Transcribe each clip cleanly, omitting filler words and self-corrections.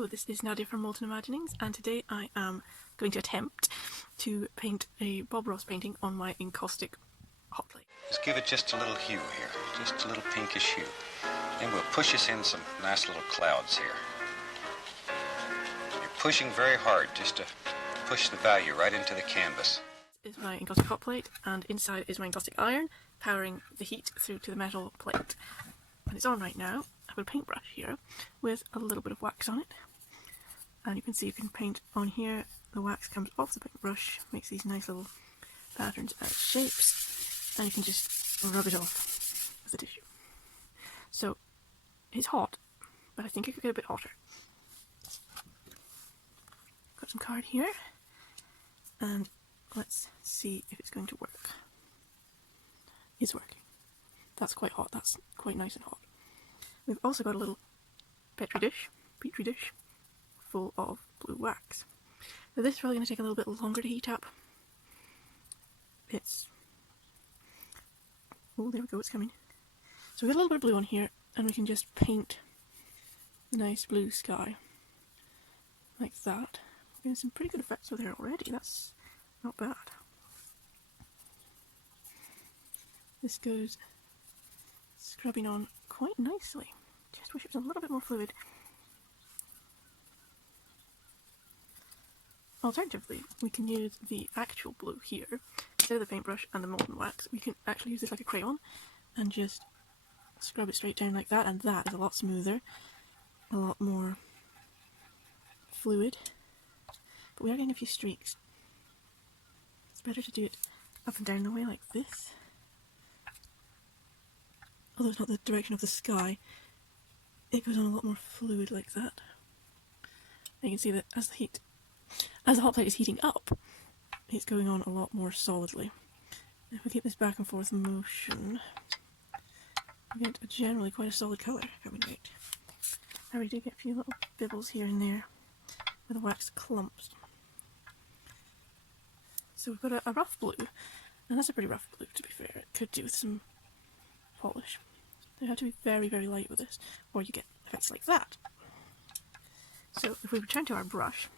Hello, this is Nadia from Molten Imaginings, and today I am going to attempt to paint a Bob Ross painting on my Encaustic hot plate. Just give it just a little hue here, just a little pinkish hue. Then we'll push us in some nice little clouds here. You're pushing very hard just to push the value right into the canvas. This is my Encaustic hot plate, and inside is my Encaustic iron, powering the heat through to the metal plate. And it's on right now. I've got a paintbrush here with a little bit of wax on it, and you can see you can paint on here. The wax comes off the paintbrush, makes these nice little patterns and shapes, and you can just rub it off with a tissue. So it's hot, but I think it could get a bit hotter. Got some card here, and let's see if it's going to work. It's working. That's quite hot. That's quite nice and hot. We've also got a little petri dish full of blue wax. Now this is probably going to take a little bit longer to heat up. Oh, there we go, it's coming. So we've got a little bit of blue on here, and we can just paint the nice blue sky like that. We're getting some pretty good effects with there already. That's not bad. This goes scrubbing on quite nicely. Just wish it was a little bit more fluid. Alternatively, we can use the actual blue here instead of the paintbrush and the molten wax. We can actually use this like a crayon and just scrub it straight down like that, and that is a lot smoother, a lot more fluid. But we are getting a few streaks. It's better to do it up and down the way like this. Although it's not the direction of the sky, it goes on a lot more fluid like that. And you can see that as the hot plate is heating up, it's going on a lot more solidly. If we keep this back and forth motion, we get generally quite a solid colour coming out. I already do get a few little bibbles here and there with the wax clumps. So we've got a rough blue, and that's a pretty rough blue to be fair. It could do with some polish. You have to be very, very light with this, or you get effects like that. So if we return to our brush,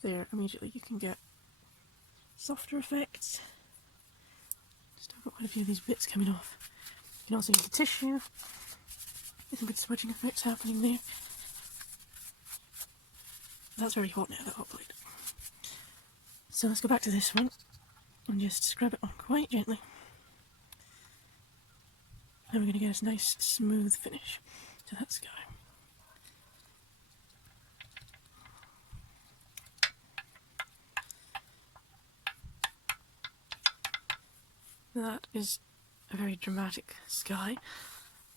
there immediately you can get softer effects. Just have got quite a few of these bits coming off. You can also use the tissue. There's some good smudging effects happening there. That's very hot now, that hot plate. So let's go back to this one and just scrub it on quite gently. And we're going to get a nice smooth finish to that sky. That is a very dramatic sky,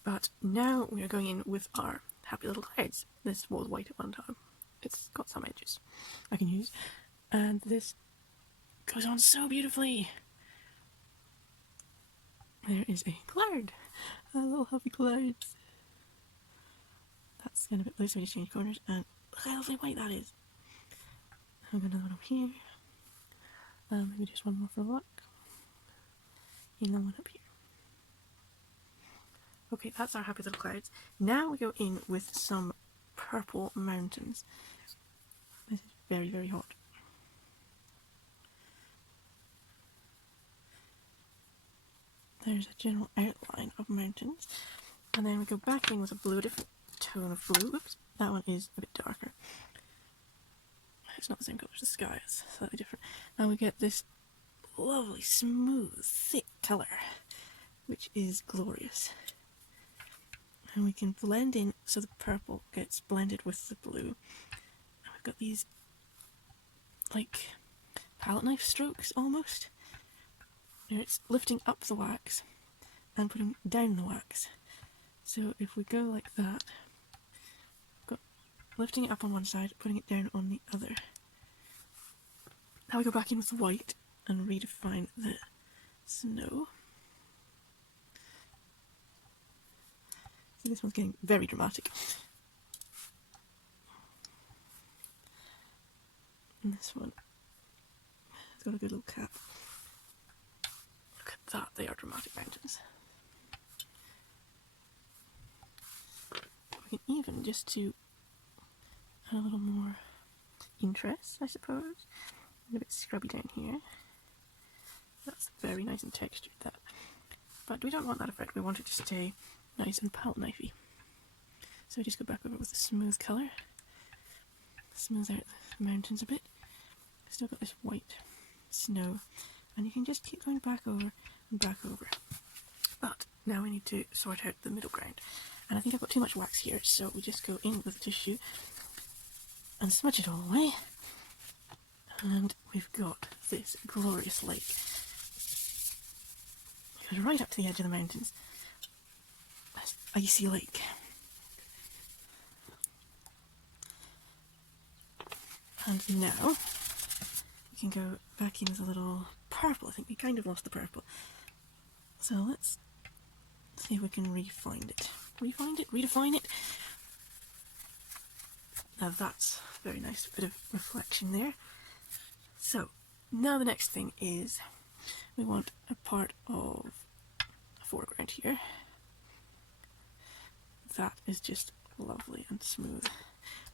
but now we are going in with our happy little clouds. This was white at one time. It's got some edges I can use, and this goes on so beautifully. There is a cloud. A little happy clouds. That's getting a bit loose when you change corners, and look how lovely white that is. I've got another one up here. Maybe just one more for luck. And then one up here. Okay, that's our happy little clouds. Now we go in with some purple mountains. This is very, very hot. There's a general outline of mountains, and then we go back in with a blue, different tone of blue. Oops, that one is a bit darker. It's not the same colour as the sky, it's slightly different. And we get this lovely, smooth, thick colour, which is glorious. And we can blend in so the purple gets blended with the blue. And we've got these, like, palette knife strokes almost. It's lifting up the wax and putting down the wax. So if we go like that, lifting it up on one side, putting it down on the other. Now we go back in with the white and redefine the snow. So this one's getting very dramatic. And this one has got a good little cap. Look at that, they are dramatic mountains. We can even, just to add a little more interest, I suppose. And a bit scrubby down here. That's very nice and textured, that. But we don't want that effect, we want it to stay nice and palette knifey. So I just go back over with a smooth colour. Smooth out the mountains a bit. Still got this white snow. And you can just keep going back over and back over. But now we need to sort out the middle ground. And I think I've got too much wax here, so we just go in with a tissue and smudge it all away. And we've got this glorious lake. It goes right up to the edge of the mountains. This icy lake. And now we can go back in with a little purple. I think we kind of lost the purple. So let's see if we can re-find it. Re-find it? Redefine it? Now that's very nice, bit of reflection there. So now the next thing is we want a part of a foreground here. That is just lovely and smooth,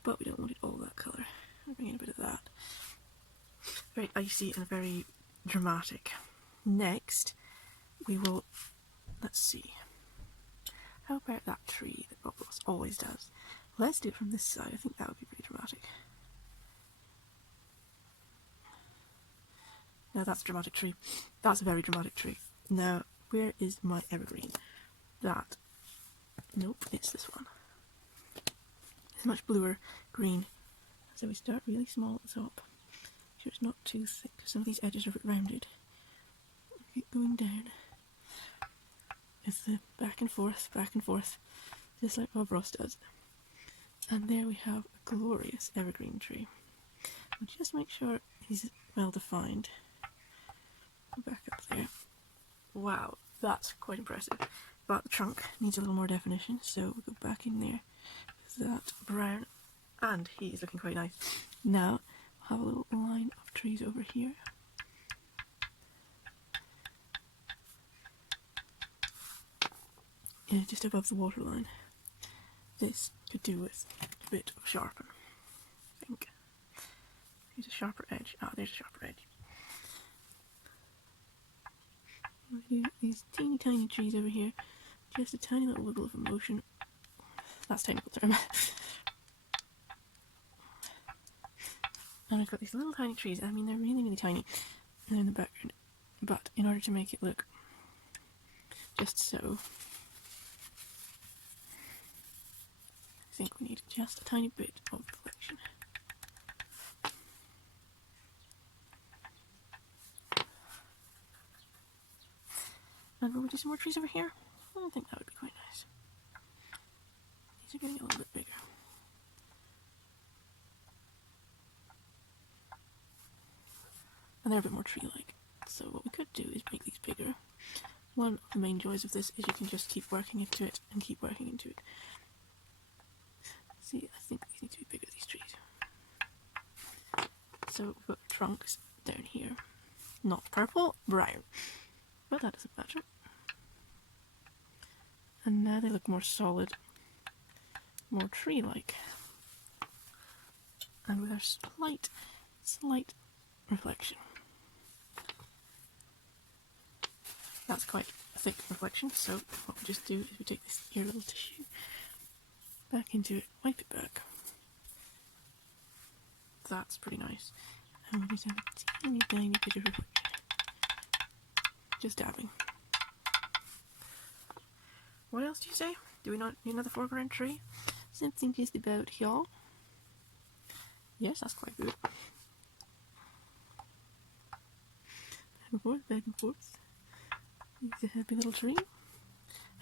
but we don't want it all that colour. I'll bring in a bit of that. Very icy and very dramatic. Next, we will, let's see, how about that tree that Bob Ross always does? Let's do it from this side. I think that would be pretty dramatic. Now that's a dramatic tree. That's a very dramatic tree. Now, where is my evergreen? That. Nope, it's this one. It's much bluer green. So we start really small at the top. Make sure it's not too thick. Some of these edges are a bit rounded. Keep going down. It's the back and forth, just like Bob Ross does. And there we have a glorious evergreen tree. We'll just make sure he's well defined. Go back up there. Wow, that's quite impressive. But the trunk needs a little more definition, so we'll go back in there with that brown. And he is looking quite nice. Now, we'll have a little line of trees over here. Yeah, just above the waterline. This could do with a bit of sharpen, I think. Here's a sharper edge. Ah, there's a sharper edge. These teeny tiny trees over here. Just a tiny little wiggle of emotion. That's a technical term. And I've got these little tiny trees. I mean, they're really, really tiny. And they're in the background. But in order to make it look just so, I think we need just a tiny bit of reflection. And will we do some more trees over here? I think that would be quite nice. These are getting a little bit bigger. And they're a bit more tree-like. So what we could do is make these bigger. One of the main joys of this is you can just keep working into it and keep working into it. See, I think these need to be bigger, these trees. So we've got trunks down here. Not purple, brown. But that doesn't matter. And now they look more solid, more tree-like. And with our slight reflection. That's quite a thick reflection, so what we just do is we take this here little tissue back into it, wipe it back. That's pretty nice. And we just have a teeny tiny bit of reflection. Just dabbing. What else do you say? Do we not need another foreground tree? Something just about here. Yes, that's quite good. Back and forth. It's a happy little tree.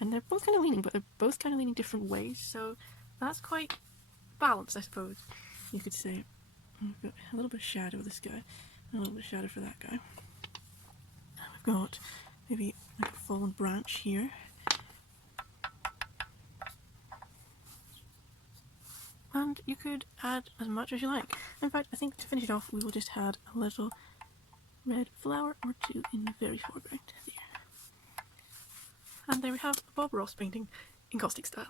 And they're both kind of leaning, but they're both kind of leaning different ways, so that's quite balanced, I suppose, you could say. We've got a little bit of shadow of this guy, and a little bit of shadow for that guy. And we've got maybe like a fallen branch here. And you could add as much as you like. In fact, I think to finish it off, we will just add a little red flower or two in the very foreground there. And there we have a Bob Ross painting in Encaustic style.